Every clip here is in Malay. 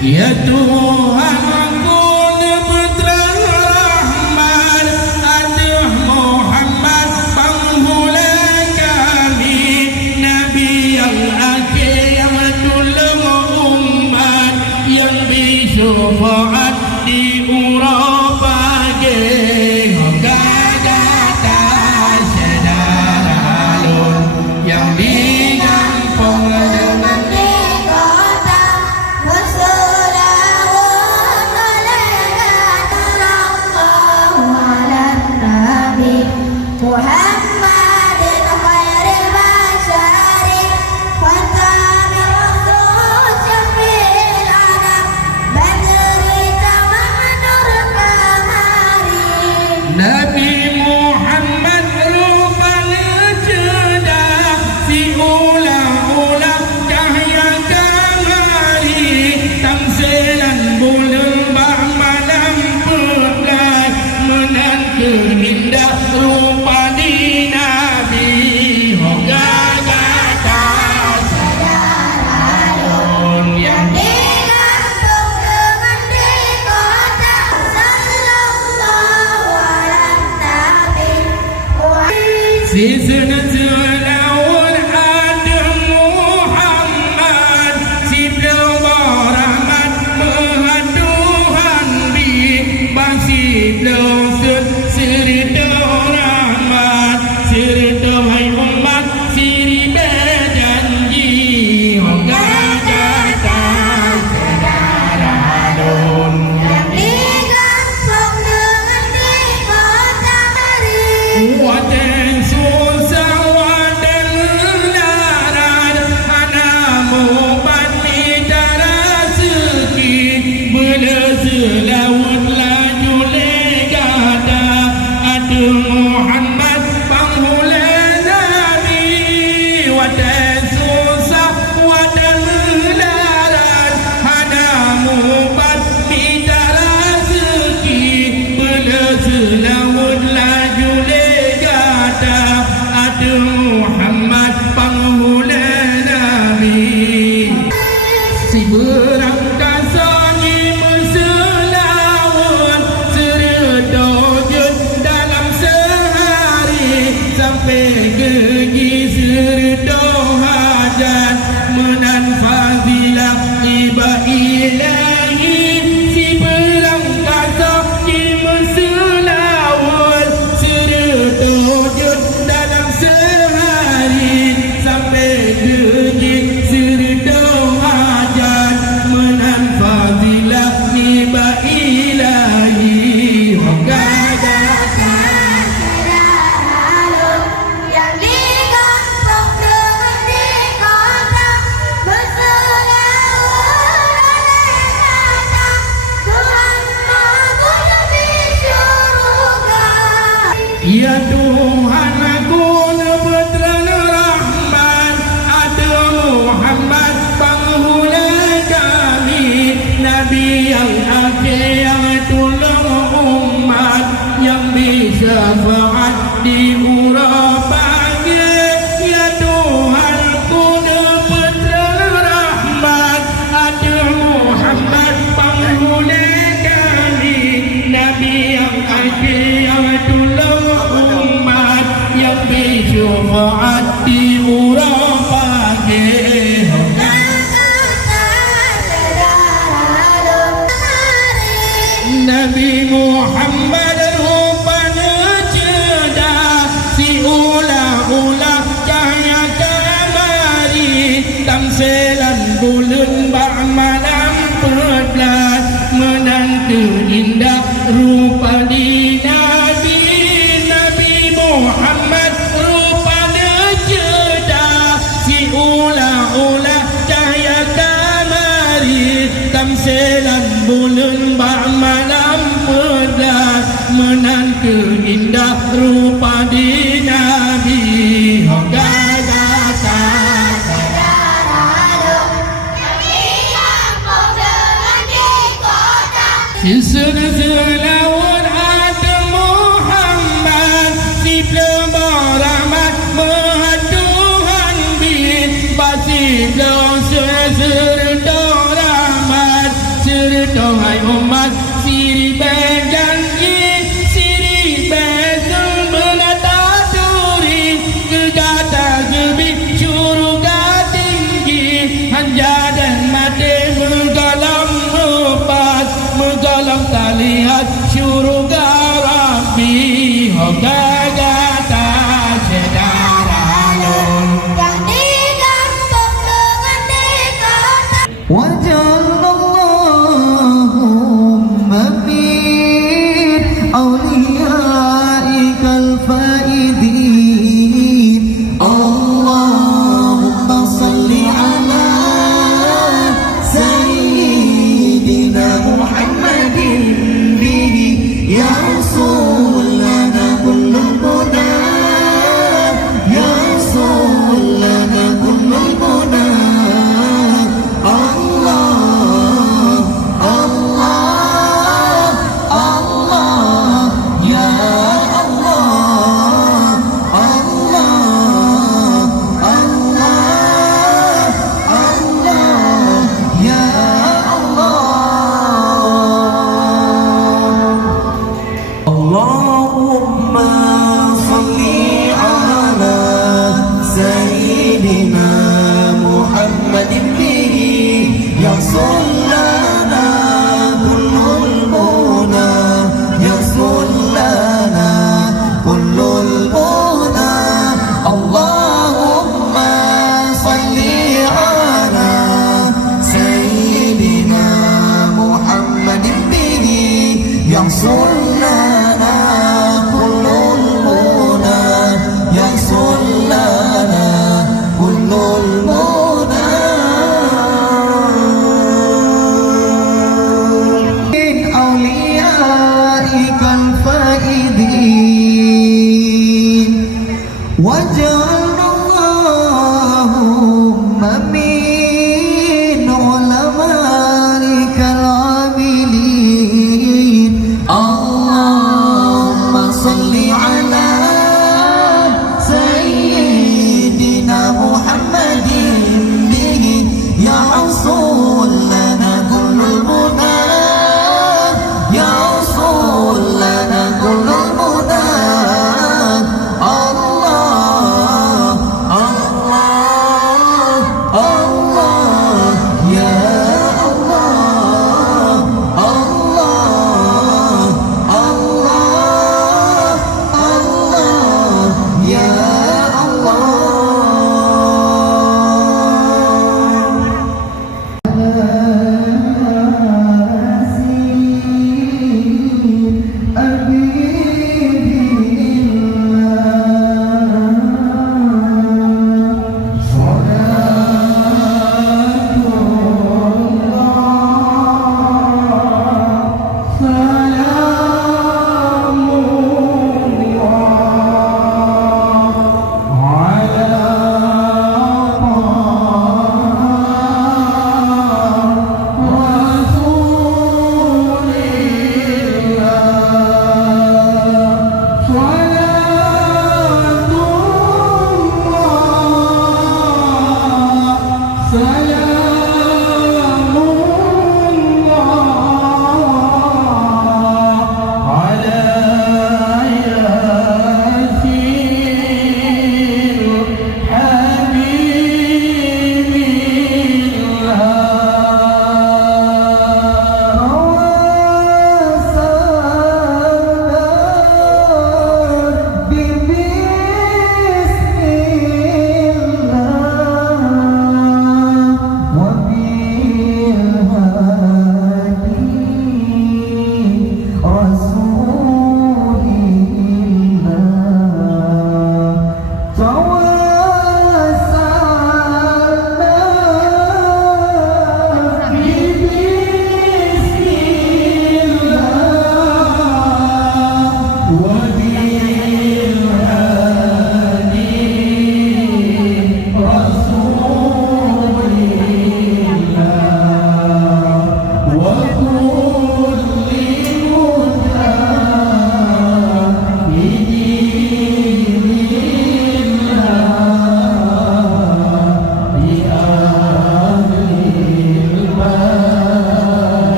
Ya Tuhanku putra Rahman, aduh Muhammad penghula kami, Nabi yang akhir yang tolong umat, yang bersyafaat di urap pagi. Gagata saudara lun yang digampung dengan Nabi Muhammad rupanya cerdas, si ulang-ulang cahaya kamari, tamsilan bulan bah malam pekai, menantu indah rupa di Nabi. Gagata saudara lun yang digantung dengan di kota sallallahu alaihi nabi si sunat-sunawun ada Muhammad, si pelawar rahmat Tuhan di bangsi losut serta rahmat serta hai umat siri berjanji. Gagata saudara lun yang digantung dengan di kota hari Waten susah waten larat, anamu batni darah seki, bela selaut laju legada, ada Muhammad penghula Nabi. Waten susah waten larat, anamu batni darah seki, bela selaut laju legada, ada Muhammad penghula Nabi. Si berangkasa ni meselawat, serta wujud dalam sehari, sampai gigi serta hajat, menan fadilah iba ilahi. Si berangkasa ni meselawat, serta wujud dalam sehari, sampai gigi serta hajat, menan fadilah iba ilahi. Gagata yang digantung dengan di kota berselawat alaihi kata Tuhan Maha di syurga. Ya Tuhan aku putra Rahman, ada Muhammad penghula kami, Nabi yang akhir yang tolong umat, yang bersyafaat di urap pagi. Ya Tuhan aku putra Rahman, ada Muhammad penghula kami, Nabi yang akhir yang tolong umat, yang bersyafaat di urap pagi. Nabi Muhammad rupanya cerdas, si ulang-ulang cahaya kamari, tamsilan bulan bah malam 14, menantu indah rupa di Nabi. Nabi Muhammad rupanya cerdas, si ulang-ulang cahaya kamari, tamsilan bulan bah malam 14, menantu indah rupa di Nabi. Gagata si sunat-sunawun ada Muhammad, si pelawar rahmat Tuhan di basi dosa serta rahmat واجعلنا اللهم من علمائك العاملين اللهم صل على سيدنا محمد به يحصل لنا كل المنى يحصل لنا كل المنى الله الله الله يا الله الله الله الله يا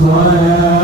صلاة